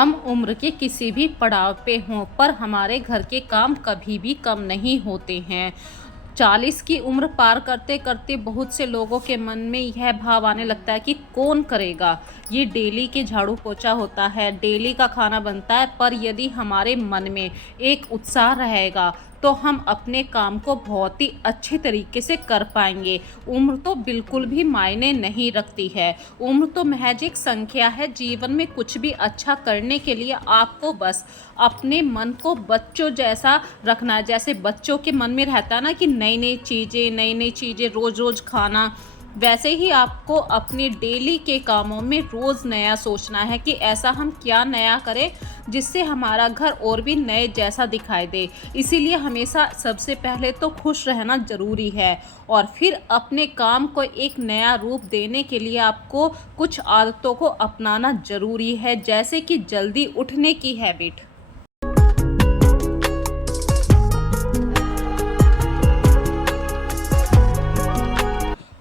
हम उम्र के किसी भी पड़ाव पे हों पर हमारे घर के काम कभी भी कम नहीं होते हैं। 40 की उम्र पार करते करते बहुत से लोगों के मन में यह भाव आने लगता है कि कौन करेगा। ये डेली के झाड़ू पोछा होता है, डेली का खाना बनता है, पर यदि हमारे मन में एक उत्साह रहेगा तो हम अपने काम को बहुत ही अच्छे तरीके से कर पाएंगे। उम्र तो बिल्कुल भी मायने नहीं रखती है। उम्र तो महज एक संख्या है। जीवन में कुछ भी अच्छा करने के लिए आपको बस अपने मन को बच्चों जैसा रखना है। जैसे बच्चों के मन में रहता है ना कि नई नई चीज़ें रोज़ रोज़ खाना, वैसे ही आपको अपने डेली के कामों में रोज़ नया सोचना है कि ऐसा हम क्या नया करें जिससे हमारा घर और भी नए जैसा दिखाई दे। इसीलिए हमेशा सबसे पहले तो खुश रहना ज़रूरी है और फिर अपने काम को एक नया रूप देने के लिए आपको कुछ आदतों को अपनाना ज़रूरी है, जैसे कि जल्दी उठने की हैबिट।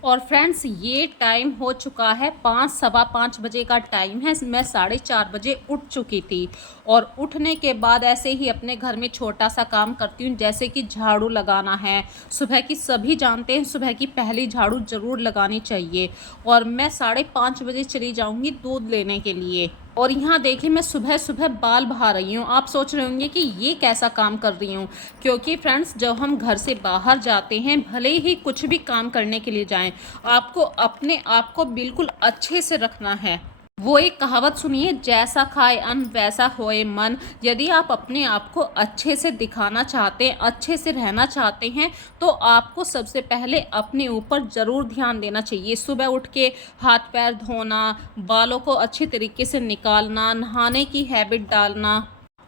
और फ्रेंड्स, ये टाइम हो चुका है 5 सवा 5 बजे का टाइम है। मैं 4:30 बजे उठ चुकी थी और उठने के बाद ऐसे ही अपने घर में छोटा सा काम करती हूँ, जैसे कि झाड़ू लगाना है। सुबह की सभी जानते हैं सुबह की पहली झाड़ू ज़रूर लगानी चाहिए। और मैं 5:30 बजे चली जाऊँगी दूध लेने के लिए। और यहाँ देखिए, मैं सुबह सुबह बाल बहा रही हूँ। आप सोच रहे होंगे कि ये कैसा काम कर रही हूँ, क्योंकि फ्रेंड्स जब हम घर से बाहर जाते हैं, भले ही कुछ भी काम करने के लिए जाएं, आपको अपने आप को बिल्कुल अच्छे से रखना है। वो एक कहावत सुनिए, जैसा खाए अन्न वैसा होए मन। यदि आप अपने आप को अच्छे से दिखाना चाहते हैं, अच्छे से रहना चाहते हैं, तो आपको सबसे पहले अपने ऊपर ज़रूर ध्यान देना चाहिए। सुबह उठ के हाथ पैर धोना, बालों को अच्छे तरीके से निकालना, नहाने की हैबिट डालना।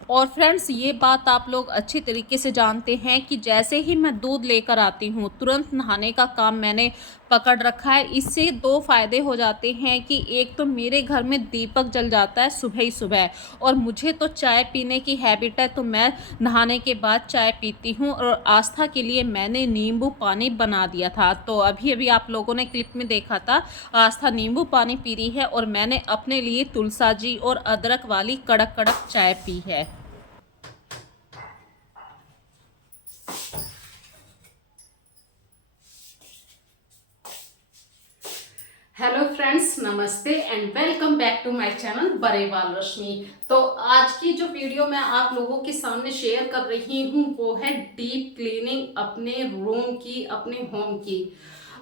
और फ्रेंड्स, ये बात आप लोग अच्छी तरीके से जानते हैं कि जैसे ही मैं दूध लेकर आती हूँ, तुरंत नहाने का काम मैंने पकड़ रखा है। इससे 2 फ़ायदे हो जाते हैं कि एक तो मेरे घर में दीपक जल जाता है सुबह ही सुबह, और मुझे तो चाय पीने की हैबिट है, तो मैं नहाने के बाद चाय पीती हूँ। और आस्था के लिए मैंने नींबू पानी बना दिया था, तो अभी अभी आप लोगों ने क्लिप में देखा था, आस्था नींबू पानी पी रही है और मैंने अपने लिए तुलसा जी और अदरक वाली कड़क कड़क चाय पी है। हेलो फ्रेंड्स, नमस्ते and welcome back to my channel Barewal Rashmi. तो आज की जो वीडियो मैं आप लोगों के सामने शेयर कर रही हूँ वो है डीप क्लीनिंग अपने रूम की, अपने होम की।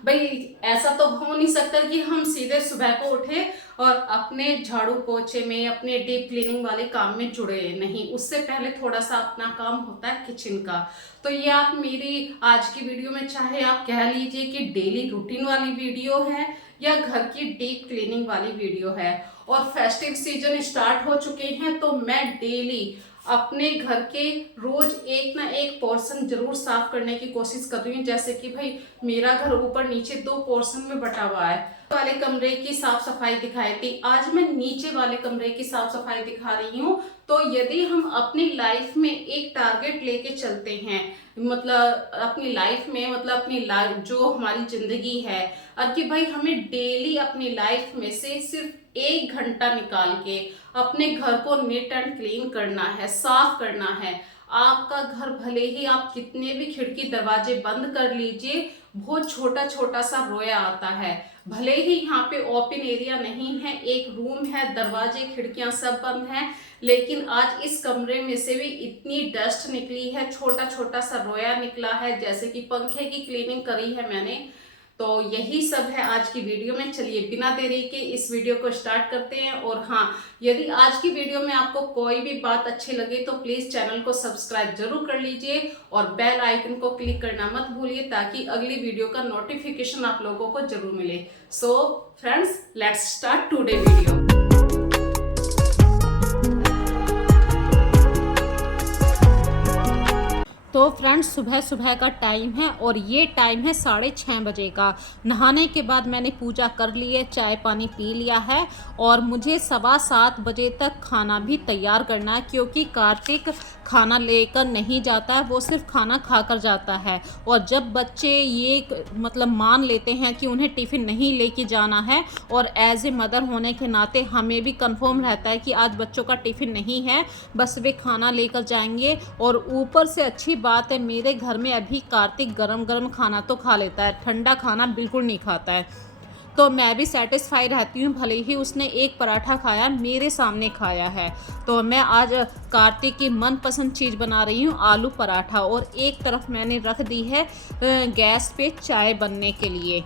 भाई, ऐसा तो हो नहीं सकता कि हम सीधे सुबह को उठे और अपने झाड़ू पोछे में, अपने डीप क्लीनिंग वाले काम में जुड़े। नहीं, उससे पहले थोड़ा सा अपना काम होता है किचन का। तो ये आप मेरी आज की वीडियो में, चाहे आप कह लीजिए कि डेली रूटीन वाली वीडियो है या घर की डीप क्लीनिंग वाली वीडियो है। और फेस्टिव सीजन स्टार्ट हो चुके हैं, तो मैं डेली अपने घर के रोज एक ना एक पोर्शन जरूर साफ करने की कोशिश कर रही हूँ। जैसे कि भाई, मेरा घर ऊपर नीचे 2 पोर्शन में बटा हुआ है। वाले कमरे की साफ सफाई दिखाई थी, आज मैं नीचे वाले कमरे की साफ सफाई दिखा रही हूँ। तो यदि हम अपनी लाइफ में एक टारगेट लेके चलते हैं, मतलब अपनी लाइफ में, मतलब अपनी लाइफ जो हमारी जिंदगी है, और कि भाई हमें डेली अपनी लाइफ में से सिर्फ 1 घंटा निकाल के अपने घर को नीट एंड क्लीन करना है, साफ करना है। आपका घर भले ही आप कितने भी खिड़की दरवाजे बंद कर लीजिए, बहुत छोटा छोटा सा रोया आता है। भले ही यहाँ पे ओपन एरिया नहीं है, एक रूम है, दरवाजे खिड़कियां सब बंद हैं, लेकिन आज इस कमरे में से भी इतनी डस्ट निकली है, छोटा छोटा सा रोया निकला है, जैसे कि पंखे की क्लीनिंग करी है मैंने। तो यही सब है आज की वीडियो में। चलिए बिना देरी के इस वीडियो को स्टार्ट करते हैं। और हाँ, यदि आज की वीडियो में आपको कोई भी बात अच्छी लगे तो प्लीज चैनल को सब्सक्राइब जरूर कर लीजिए और बेल आइकन को क्लिक करना मत भूलिए, ताकि अगली वीडियो का नोटिफिकेशन आप लोगों को जरूर मिले। So friends, let's start today video. तो फ्रेंड्स, सुबह सुबह का टाइम है और ये टाइम है 6:30 बजे का। नहाने के बाद मैंने पूजा कर ली है, चाय पानी पी लिया है और मुझे 7:15 बजे तक खाना भी तैयार करना है, क्योंकि कार्तिक खाना लेकर नहीं जाता है, वो सिर्फ खाना खाकर जाता है। और जब बच्चे ये मतलब मान लेते हैं कि उन्हें टिफ़िन नहीं लेके जाना है, और एज ए मदर होने के नाते हमें भी कंफर्म रहता है कि आज बच्चों का टिफ़िन नहीं है, बस वे खाना लेकर जाएंगे। और ऊपर से अच्छी बात है, मेरे घर में अभी कार्तिक गरम गरम खाना तो खा लेता है, ठंडा खाना बिल्कुल नहीं खाता है। तो मैं भी सेटिस्फाई रहती हूँ, भले ही उसने एक पराठा खाया, मेरे सामने खाया है। तो मैं आज कार्तिक की मनपसंद चीज़ बना रही हूँ, आलू पराठा। और एक तरफ मैंने रख दी है गैस पे चाय बनने के लिए।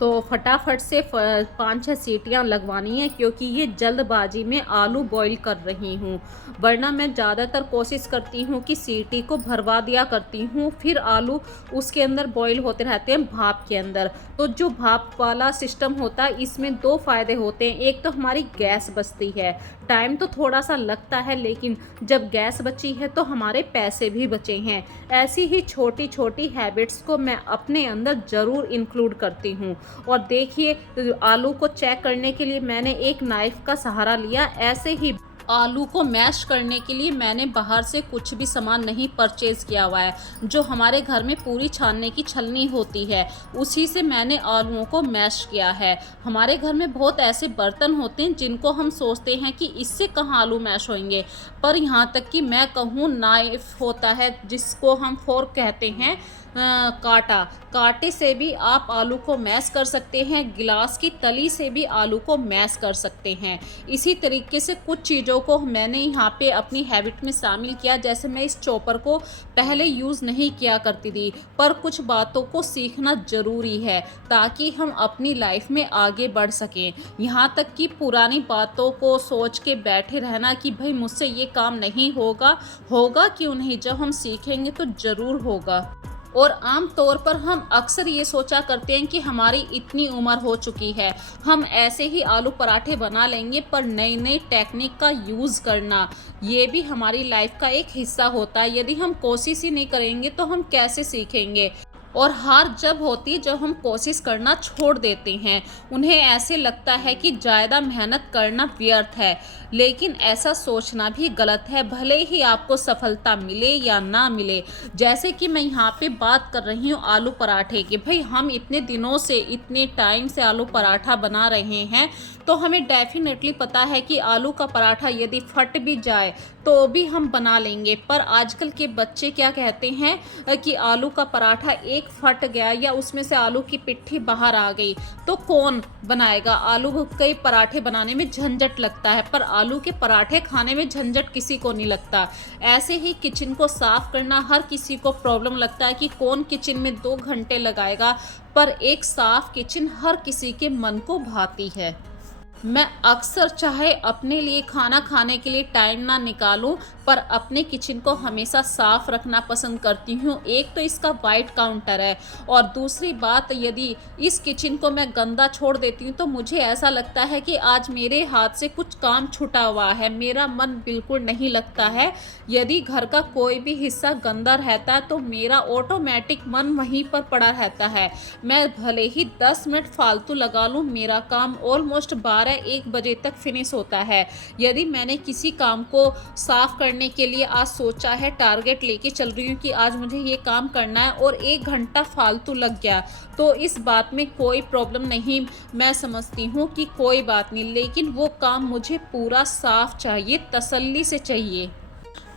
तो फटाफट से 5-6 सीटियाँ लगवानी है, क्योंकि ये जल्दबाजी में आलू बॉईल कर रही हूँ। वरना मैं ज़्यादातर कोशिश करती हूँ कि सीटी को भरवा दिया करती हूँ, फिर आलू उसके अंदर बॉईल होते रहते हैं भाप के अंदर। तो जो भाप वाला सिस्टम होता है, इसमें 2 फ़ायदे होते हैं। एक तो हमारी गैस बचती है, टाइम तो थोड़ा सा लगता है, लेकिन जब गैस बची है तो हमारे पैसे भी बचे हैं। ऐसी ही छोटी छोटी हैबिट्स को मैं अपने अंदर ज़रूर इंक्लूड करती हूँ। और देखिए, आलू को चेक करने के लिए मैंने एक नाइफ़ का सहारा लिया। ऐसे ही आलू को मैश करने के लिए मैंने बाहर से कुछ भी सामान नहीं परचेज़ किया हुआ है। जो हमारे घर में पूरी छानने की छलनी होती है, उसी से मैंने आलूओं को मैश किया है। हमारे घर में बहुत ऐसे बर्तन होते हैं जिनको हम सोचते हैं कि इससे कहाँ आलू मैश होंगे, पर यहाँ तक कि मैं कहूँ, नाइफ़ होता है जिसको हम फोर्क कहते हैं, कांटे से भी आप आलू को मैश कर सकते हैं, गिलास की तली से भी आलू को मैश कर सकते हैं। इसी तरीके से कुछ चीज़ों को मैंने यहाँ पे अपनी हैबिट में शामिल किया। जैसे मैं इस चॉपर को पहले यूज़ नहीं किया करती थी, पर कुछ बातों को सीखना ज़रूरी है ताकि हम अपनी लाइफ में आगे बढ़ सकें। यहाँ तक कि पुरानी बातों को सोच के बैठे रहना कि भाई मुझसे ये काम नहीं होगा, होगा क्यों नहीं, जब हम सीखेंगे तो ज़रूर होगा। और आम तौर पर हम अक्सर ये सोचा करते हैं कि हमारी इतनी उम्र हो चुकी है, हम ऐसे ही आलू पराठे बना लेंगे, पर नई नई टेक्निक का यूज़ करना ये भी हमारी लाइफ का एक हिस्सा होता है। यदि हम कोशिश ही नहीं करेंगे तो हम कैसे सीखेंगे। और हार जब होती है जब हम कोशिश करना छोड़ देते हैं, उन्हें ऐसे लगता है कि ज़्यादा मेहनत करना व्यर्थ है, लेकिन ऐसा सोचना भी गलत है, भले ही आपको सफलता मिले या ना मिले। जैसे कि मैं यहाँ पे बात कर रही हूँ आलू पराठे की, भाई हम इतने दिनों से, इतने टाइम से आलू पराठा बना रहे हैं, तो हमें डेफिनेटली पता है कि आलू का पराठा यदि फट भी जाए तो भी हम बना लेंगे। पर आजकल के बच्चे क्या कहते हैं कि आलू का पराठा एक फट गया या उसमें से आलू की पिट्ठी बाहर आ गई तो कौन बनाएगा। आलू के पराठे बनाने में झंझट लगता है, पर आलू के पराठे खाने में झंझट किसी को नहीं लगता। ऐसे ही किचन को साफ करना हर किसी को प्रॉब्लम लगता है कि कौन किचन में 2 घंटे लगाएगा, पर एक साफ किचन हर किसी के मन को भाती है। मैं अक्सर चाहे अपने लिए खाना खाने के लिए टाइम ना निकालूं, पर अपने किचन को हमेशा साफ रखना पसंद करती हूं। एक तो इसका वाइट काउंटर है, और दूसरी बात, यदि इस किचन को मैं गंदा छोड़ देती हूं तो मुझे ऐसा लगता है कि आज मेरे हाथ से कुछ काम छूटा हुआ है, मेरा मन बिल्कुल नहीं लगता है। यदि घर का कोई भी हिस्सा गंदा रहता है तो मेरा ऑटोमेटिक मन वहीं पर पड़ा रहता है। मैं भले ही 10 मिनट फालतू लगा लूँ, मेरा काम ऑलमोस्ट 12-1 बजे तक फिनिश होता है। यदि मैंने किसी काम को साफ करने के लिए आज सोचा है, टारगेट लेके चल रही हूँ कि आज मुझे ये काम करना है, और 1 घंटा फालतू लग गया, तो इस बात में कोई प्रॉब्लम नहीं, मैं समझती हूँ कि कोई बात नहीं, लेकिन वो काम मुझे पूरा साफ चाहिए, तसल्ली से चाहिए।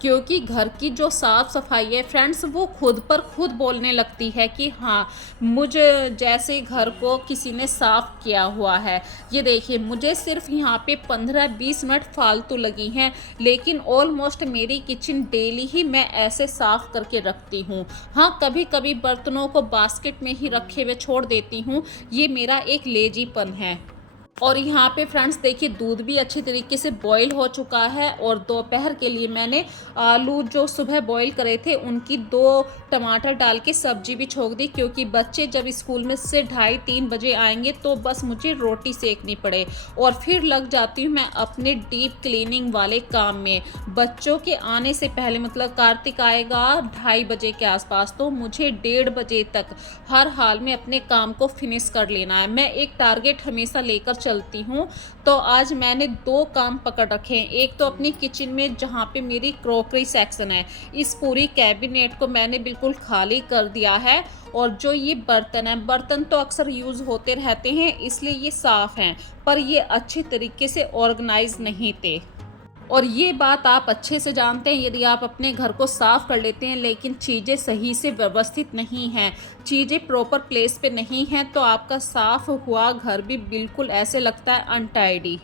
क्योंकि घर की जो साफ़ सफाई है फ्रेंड्स, वो खुद पर खुद बोलने लगती है कि हाँ, मुझे जैसे घर को किसी ने साफ़ किया हुआ है। ये देखिए, मुझे सिर्फ यहाँ पे 15-20 मिनट फालतू लगी हैं, लेकिन ऑलमोस्ट मेरी किचन डेली ही मैं ऐसे साफ़ करके रखती हूँ। हाँ, कभी कभी बर्तनों को बास्केट में ही रखे हुए छोड़ देती हूँ, ये मेरा एक लेजीपन है। और यहाँ पे फ्रेंड्स देखिए दूध भी अच्छी तरीके से बॉईल हो चुका है। और दोपहर के लिए मैंने आलू जो सुबह बॉईल करे थे उनकी 2 टमाटर डाल के सब्जी भी छोक दी, क्योंकि बच्चे जब स्कूल में से 2:30-3 बजे आएंगे तो बस मुझे रोटी सेकनी पड़े। और फिर लग जाती हूँ मैं अपने डीप क्लीनिंग वाले काम में। बच्चों के आने से पहले मतलब कार्तिक आएगा 2:30 बजे के आसपास, तो मुझे 1:30 बजे तक हर हाल में अपने काम को फिनिश कर लेना है। मैं एक टारगेट हमेशा लेकर चलती हूँ। तो आज मैंने 2 काम पकड़ रखे हैं। एक तो अपनी किचन में जहाँ पे मेरी क्रॉकरी सेक्शन है, इस पूरी कैबिनेट को मैंने बिल्कुल खाली कर दिया है। और जो ये बर्तन है, बर्तन तो अक्सर यूज़ होते रहते हैं इसलिए ये साफ़ हैं, पर ये अच्छे तरीके से ऑर्गेनाइज नहीं थे। और ये बात आप अच्छे से जानते हैं, यदि आप अपने घर को साफ़ कर लेते हैं लेकिन चीज़ें सही से व्यवस्थित नहीं हैं, चीज़ें प्रॉपर प्लेस पे नहीं हैं, तो आपका साफ़ हुआ घर भी बिल्कुल ऐसे लगता है अनटाइडी।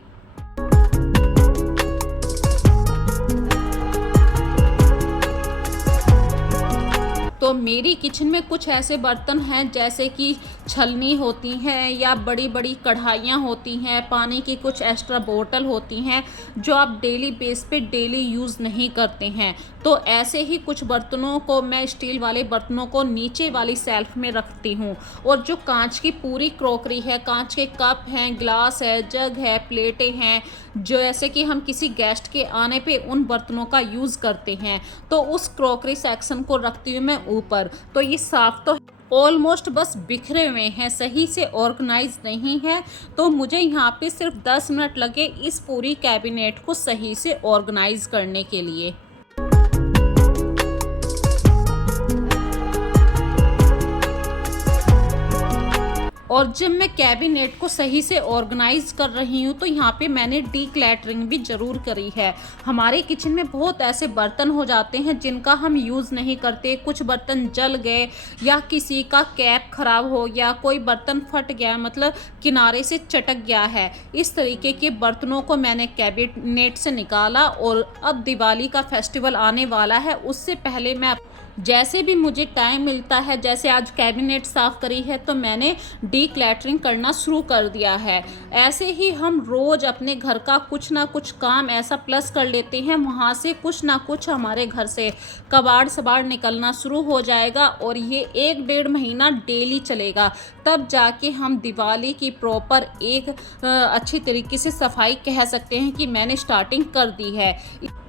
तो मेरी किचन में कुछ ऐसे बर्तन हैं जैसे कि छलनी होती हैं या बड़ी बड़ी कढ़ाइयाँ होती हैं, पानी की कुछ एक्स्ट्रा बोतल होती हैं जो आप डेली बेस पे डेली यूज़ नहीं करते हैं। तो ऐसे ही कुछ बर्तनों को मैं स्टील वाले बर्तनों को नीचे वाली शेल्फ में रखती हूँ। और जो कांच की पूरी क्रॉकरी है, कांच के कप हैं, ग्लास है, जग है, प्लेटें हैं, जो ऐसे कि हम किसी गेस्ट के आने पे उन बर्तनों का यूज़ करते हैं, तो उस क्रॉकरी सेक्शन को रखती हूँ मैं ऊपर। तो ये साफ तो ऑलमोस्ट बस बिखरे हुए हैं, सही से ऑर्गेनाइज नहीं है। तो मुझे यहाँ पे सिर्फ 10 मिनट लगे इस पूरी कैबिनेट को सही से ऑर्गेनाइज करने के लिए। और जब मैं कैबिनेट को सही से ऑर्गेनाइज कर रही हूँ तो यहाँ पे मैंने डीक्लैटरिंग भी ज़रूर करी है। हमारे किचन में बहुत ऐसे बर्तन हो जाते हैं जिनका हम यूज़ नहीं करते। कुछ बर्तन जल गए या किसी का कैप ख़राब हो गया, कोई बर्तन फट गया, मतलब किनारे से चटक गया है। इस तरीके के बर्तनों को मैंने कैबिनेट से निकाला। और अब दिवाली का फेस्टिवल आने वाला है, उससे पहले मैं जैसे भी मुझे टाइम मिलता है, जैसे आज कैबिनेट साफ़ करी है तो मैंने डीक्लैटरिंग करना शुरू कर दिया है। ऐसे ही हम रोज़ अपने घर का कुछ ना कुछ काम ऐसा प्लस कर लेते हैं, वहाँ से कुछ ना कुछ हमारे घर से कबाड़ सबाड़ निकलना शुरू हो जाएगा। और ये 1-1.5 महीना डेली चलेगा, तब जाके हम दिवाली की प्रॉपर एक अच्छी तरीके से सफाई कह सकते हैं कि मैंने स्टार्टिंग कर दी है।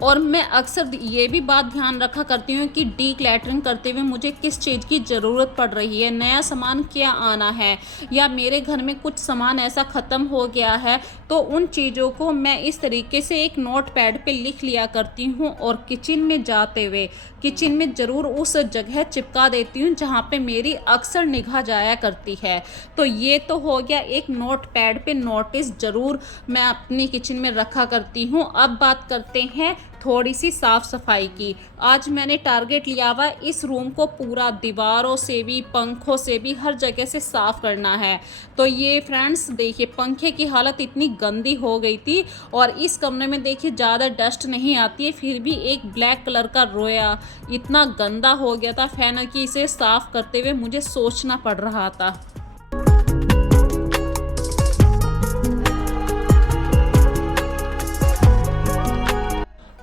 और मैं अक्सर ये भी बात ध्यान रखा करती हूँ कि डीक्लैटरिंग करते हुए मुझे किस चीज़ की ज़रूरत पड़ रही है, नया सामान क्या आना है, या मेरे घर में कुछ सामान ऐसा ख़त्म हो गया है, तो उन चीज़ों को मैं इस तरीके से एक नोट पैड पे लिख लिया करती हूँ। और किचन में जाते हुए किचन में ज़रूर उस जगह चिपका देती हूँ जहाँ पे मेरी अक्सर निगाह जाया करती है। तो ये तो हो गया एक नोट पैड पे नोटिस ज़रूर मैं अपनी किचन में रखा करती हूँ। अब बात करते हैं थोड़ी सी साफ़ सफाई की। आज मैंने टारगेट लिया हुआ इस रूम को पूरा दीवारों से भी, पंखों से भी, हर जगह से साफ़ करना है। तो ये फ्रेंड्स देखिए पंखे की हालत इतनी गंदी हो गई थी। और इस कमरे में देखिए ज़्यादा डस्ट नहीं आती है, फिर भी एक ब्लैक कलर का रोया इतना गंदा हो गया था फैन की, इसे साफ़ करते हुए मुझे सोचना पड़ रहा था।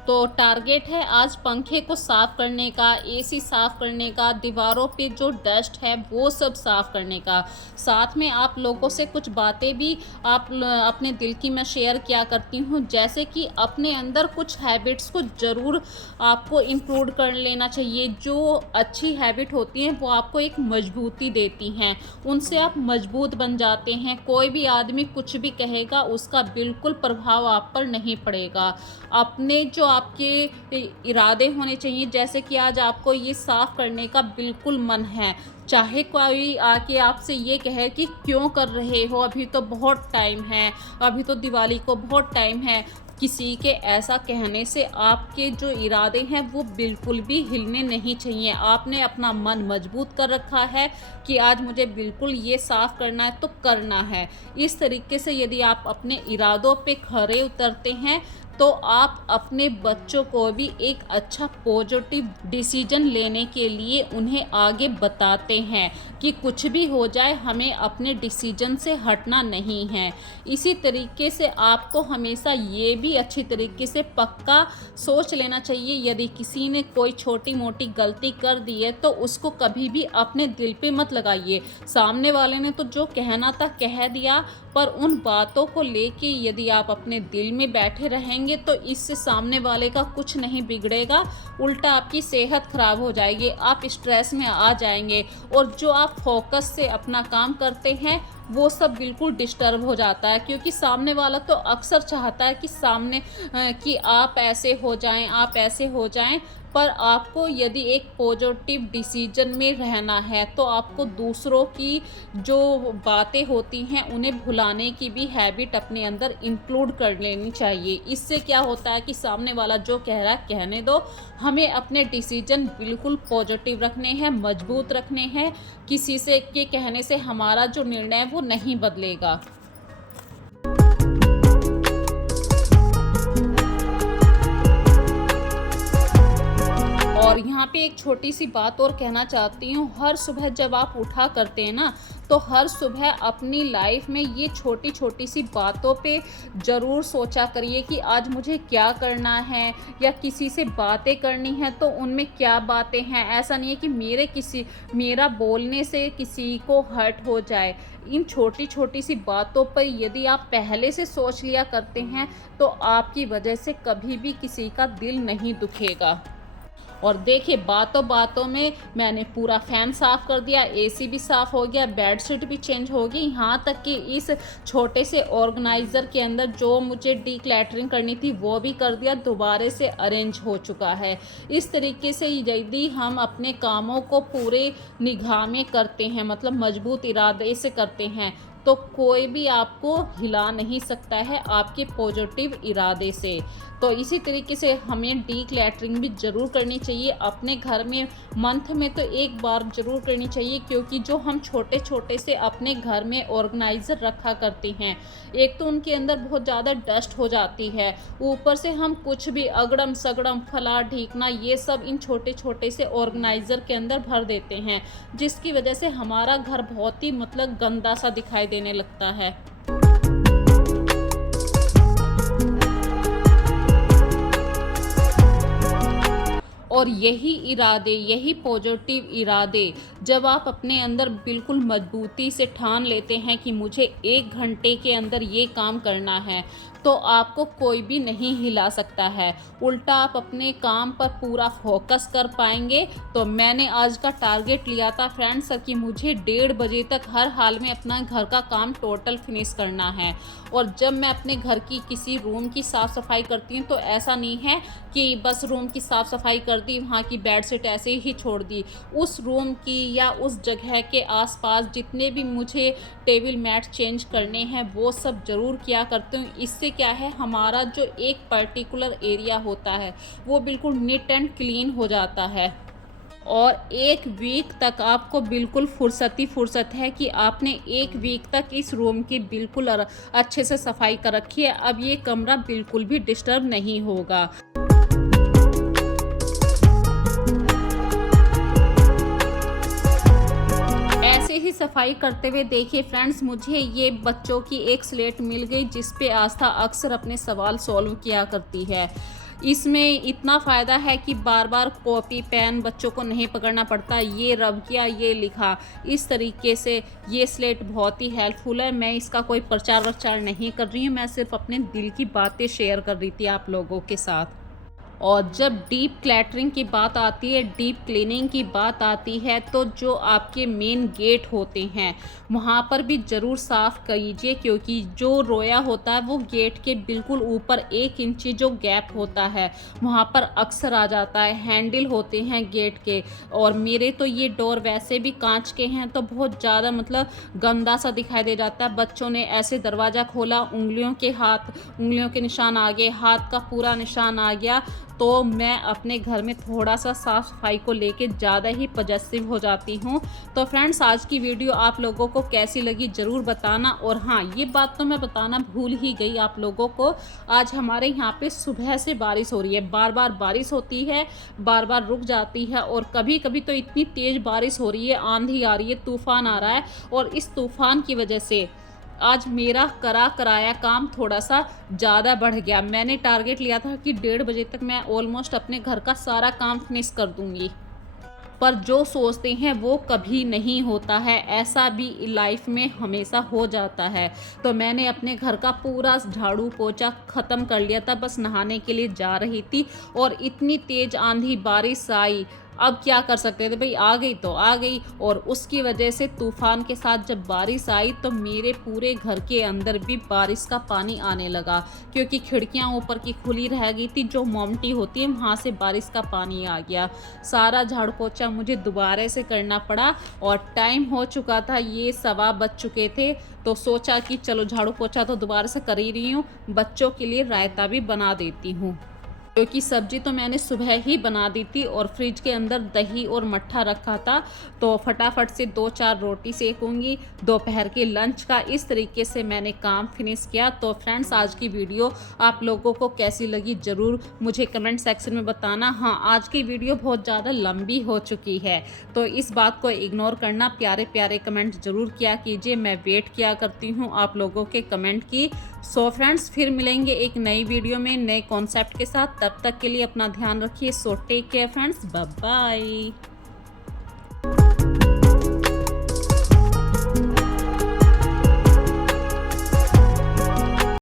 तो टारगेट है आज पंखे को साफ़ करने का, एसी साफ़ करने का, दीवारों पे जो डस्ट है वो सब साफ़ करने का। साथ में आप लोगों से कुछ बातें भी अपने दिल की मैं शेयर किया करती हूँ, जैसे कि अपने अंदर कुछ हैबिट्स को ज़रूर आपको इंक्लूड कर लेना चाहिए। जो अच्छी हैबिट होती हैं वो आपको एक मजबूती देती हैं, उनसे आप मजबूत बन जाते हैं। कोई भी आदमी कुछ भी कहेगा उसका बिल्कुल प्रभाव आप पर नहीं पड़ेगा। अपने जो आपके इरादे होने चाहिए, जैसे कि आज आपको ये साफ़ करने का बिल्कुल मन है, चाहे कोई आके आपसे ये कहे कि क्यों कर रहे हो, अभी तो बहुत टाइम है, अभी तो दिवाली को बहुत टाइम है, किसी के ऐसा कहने से आपके जो इरादे हैं वो बिल्कुल भी हिलने नहीं चाहिए। आपने अपना मन मजबूत कर रखा है कि आज मुझे बिल्कुल ये साफ़ करना है तो करना है। इस तरीके से यदि आप अपने इरादों पे खरे उतरते हैं तो आप अपने बच्चों को भी एक अच्छा पॉजिटिव डिसीजन लेने के लिए उन्हें आगे बताते हैं कि कुछ भी हो जाए हमें अपने डिसीजन से हटना नहीं है। इसी तरीके से आपको हमेशा ये भी अच्छी तरीके से पक्का सोच लेना चाहिए, यदि किसी ने कोई छोटी मोटी गलती कर दी है तो उसको कभी भी अपने दिल पे मत लगाइए। सामने वाले ने तो जो कहना था कह दिया, पर उन बातों को लेके यदि आप अपने दिल में बैठे रहेंगे तो इससे सामने वाले का कुछ नहीं बिगड़ेगा, उल्टा आपकी सेहत खराब हो जाएगी, आप स्ट्रेस में आ जाएंगे और जो आप फोकस से अपना काम करते हैं वो सब बिल्कुल डिस्टर्ब हो जाता है। क्योंकि सामने वाला तो अक्सर चाहता है कि कि आप ऐसे हो जाएं, आप ऐसे हो जाएं, पर आपको यदि एक पॉजिटिव डिसीजन में रहना है तो आपको दूसरों की जो बातें होती हैं उन्हें भुलाने की भी हैबिट अपने अंदर इंक्लूड कर लेनी चाहिए। इससे क्या होता है कि सामने वाला जो कह रहा है कहने दो, हमें अपने डिसीजन बिल्कुल पॉजिटिव रखने हैं, मजबूत रखने हैं, किसी से के कहने से हमारा जो निर्णय है वो नहीं बदलेगा। और यहाँ पे एक छोटी सी बात और कहना चाहती हूँ, हर सुबह जब आप उठा करते हैं ना, तो हर सुबह अपनी लाइफ में ये छोटी छोटी सी बातों पे ज़रूर सोचा करिए कि आज मुझे क्या करना है, या किसी से बातें करनी है तो उनमें क्या बातें हैं। ऐसा नहीं है कि मेरा बोलने से किसी को हर्ट हो जाए। इन छोटी छोटी सी बातों पर यदि आप पहले से सोच लिया करते हैं तो आपकी वजह से कभी भी किसी का दिल नहीं दुखेगा। और देखिए, बातों बातों में मैंने पूरा फ़ैन साफ़ कर दिया, एसी भी साफ़ हो गया, बेडशीट भी चेंज हो गई, यहाँ तक कि इस छोटे से ऑर्गेनाइज़र के अंदर जो मुझे डीक्लैटरिंग करनी थी वो भी कर दिया, दोबारा से अरेंज हो चुका है। इस तरीके से यदि हम अपने कामों को पूरे निगाह में करते हैं, मतलब मजबूत इरादे से करते हैं, तो कोई भी आपको हिला नहीं सकता है आपके पॉजिटिव इरादे से। तो इसी तरीके से हमें डीक्लैटरिंग भी ज़रूर करनी चाहिए अपने घर में, मंथ में तो एक बार ज़रूर करनी चाहिए। क्योंकि जो हम छोटे छोटे से अपने घर में ऑर्गेनाइज़र रखा करते हैं, एक तो उनके अंदर बहुत ज़्यादा डस्ट हो जाती है, ऊपर से हम कुछ भी अगड़म सगड़म फला ढीकना ये सब इन छोटे छोटे से ऑर्गेनाइज़र के अंदर भर देते हैं, जिसकी वजह से हमारा घर बहुत ही मतलब गंदा सा दिखाई देने लगता है। और यही इरादे, यही पॉजिटिव इरादे जब आप अपने अंदर बिल्कुल मजबूती से ठान लेते हैं कि मुझे 1 घंटे के अंदर ये काम करना है, तो आपको कोई भी नहीं हिला सकता है। उल्टा आप अपने काम पर पूरा फोकस कर पाएंगे। तो मैंने आज का टारगेट लिया था फ्रेंड्स कि मुझे 1:30 बजे तक हर हाल में अपना घर का काम टोटल फिनिश करना है। और जब मैं अपने घर की किसी रूम की साफ़ सफाई करती हूँ तो ऐसा नहीं है कि बस रूम की साफ़ सफाई कर दी, वहाँ की बेडशीट ऐसे ही छोड़ दी। उस रूम की या उस जगह के आसपास जितने भी मुझे टेबल मैट चेंज करने हैं वो सब ज़रूर किया करती हूँ। इससे क्या है, हमारा जो एक पर्टिकुलर एरिया होता है वो बिल्कुल नीट एंड क्लीन हो जाता है। और 1 वीक तक आपको बिल्कुल फुर्सत है कि आपने 1 वीक तक इस रूम की बिल्कुल अच्छे से सफाई कर रखी है। अब ये कमरा बिल्कुल भी डिस्टर्ब नहीं होगा। ऐसे ही सफाई करते हुए देखिए फ्रेंड्स, मुझे ये बच्चों की एक स्लेट मिल गई जिस पे आस्था अक्सर अपने सवाल सॉल्व किया करती है। इसमें इतना फ़ायदा है कि बार बार कॉपी पेन बच्चों को नहीं पकड़ना पड़ता, ये रब किया ये लिखा। इस तरीके से ये स्लेट बहुत ही हेल्पफुल है। मैं इसका कोई प्रचार वरचार नहीं कर रही हूँ, मैं सिर्फ अपने दिल की बातें शेयर कर रही थी आप लोगों के साथ। और जब डीप क्लैटरिंग की बात आती है, डीप क्लीनिंग की बात आती है, तो जो आपके मेन गेट होते हैं वहाँ पर भी ज़रूर साफ़ कीजिए। क्योंकि जो रोया होता है वो गेट के बिल्कुल ऊपर 1 इंची जो गैप होता है वहाँ पर अक्सर आ जाता है। हैंडल होते हैं गेट के, और मेरे तो ये डोर वैसे भी कांच के हैं तो बहुत ज़्यादा मतलब गंदा सा दिखाई दे जाता है। बच्चों ने ऐसे दरवाज़ा खोला, उंगलियों के निशान आ गए, हाथ का पूरा निशान आ गया, तो मैं अपने घर में थोड़ा सा साफ़ सफाई को लेके ज़्यादा ही पॉजेसिव हो जाती हूँ। तो फ्रेंड्स, आज की वीडियो आप लोगों को कैसी लगी ज़रूर बताना। और हाँ, ये बात तो मैं बताना भूल ही गई आप लोगों को, आज हमारे यहाँ पे सुबह से बारिश हो रही है। बार बार बारिश होती है, बार बार रुक जाती है, और कभी कभी तो इतनी तेज़ बारिश हो रही है, आंधी आ रही है, तूफ़ान आ रहा है। और इस तूफ़ान की वजह से आज मेरा कराया काम थोड़ा सा ज़्यादा बढ़ गया। मैंने टारगेट लिया था कि 1:30 बजे तक मैं ऑलमोस्ट अपने घर का सारा काम फिनिश कर दूंगी, पर जो सोचते हैं वो कभी नहीं होता है। ऐसा भी लाइफ में हमेशा हो जाता है। तो मैंने अपने घर का पूरा झाड़ू पोछा ख़त्म कर लिया था, बस नहाने के लिए जा रही थी और इतनी तेज़ आंधी बारिश आई। अब क्या कर सकते थे भाई, आ गई तो आ गई। और उसकी वजह से तूफ़ान के साथ जब बारिश आई तो मेरे पूरे घर के अंदर भी बारिश का पानी आने लगा, क्योंकि खिड़कियां ऊपर की खुली रह गई थी, जो मोमटी होती है वहाँ से बारिश का पानी आ गया। सारा झाड़ू पोछा मुझे दोबारा से करना पड़ा, और टाइम हो चुका था, ये 1:15 बज चुके थे। तो सोचा कि चलो झाड़ू पोछा तो दोबारा से कर ही रही हूँ, बच्चों के लिए रायता भी बना देती हूँ, क्योंकि सब्जी तो मैंने सुबह ही बना दी थी और फ्रिज के अंदर दही और मट्ठा रखा था। तो फटाफट से 2-4 रोटी सेकूंगी। दोपहर के लंच का इस तरीके से मैंने काम फिनिश किया। तो फ्रेंड्स, आज की वीडियो आप लोगों को कैसी लगी ज़रूर मुझे कमेंट सेक्शन में बताना। हाँ, आज की वीडियो बहुत ज़्यादा लंबी हो चुकी है, तो इस बात को इग्नोर करना, प्यारे प्यारे कमेंट ज़रूर किया कीजिए। मैं वेट किया करती हूँ आप लोगों के कमेंट की। सो फ्रेंड्स, फिर मिलेंगे एक नई वीडियो में नए कॉन्सेप्ट के साथ। तब तक के लिए अपना ध्यान रखिए। So take care friends, bye bye.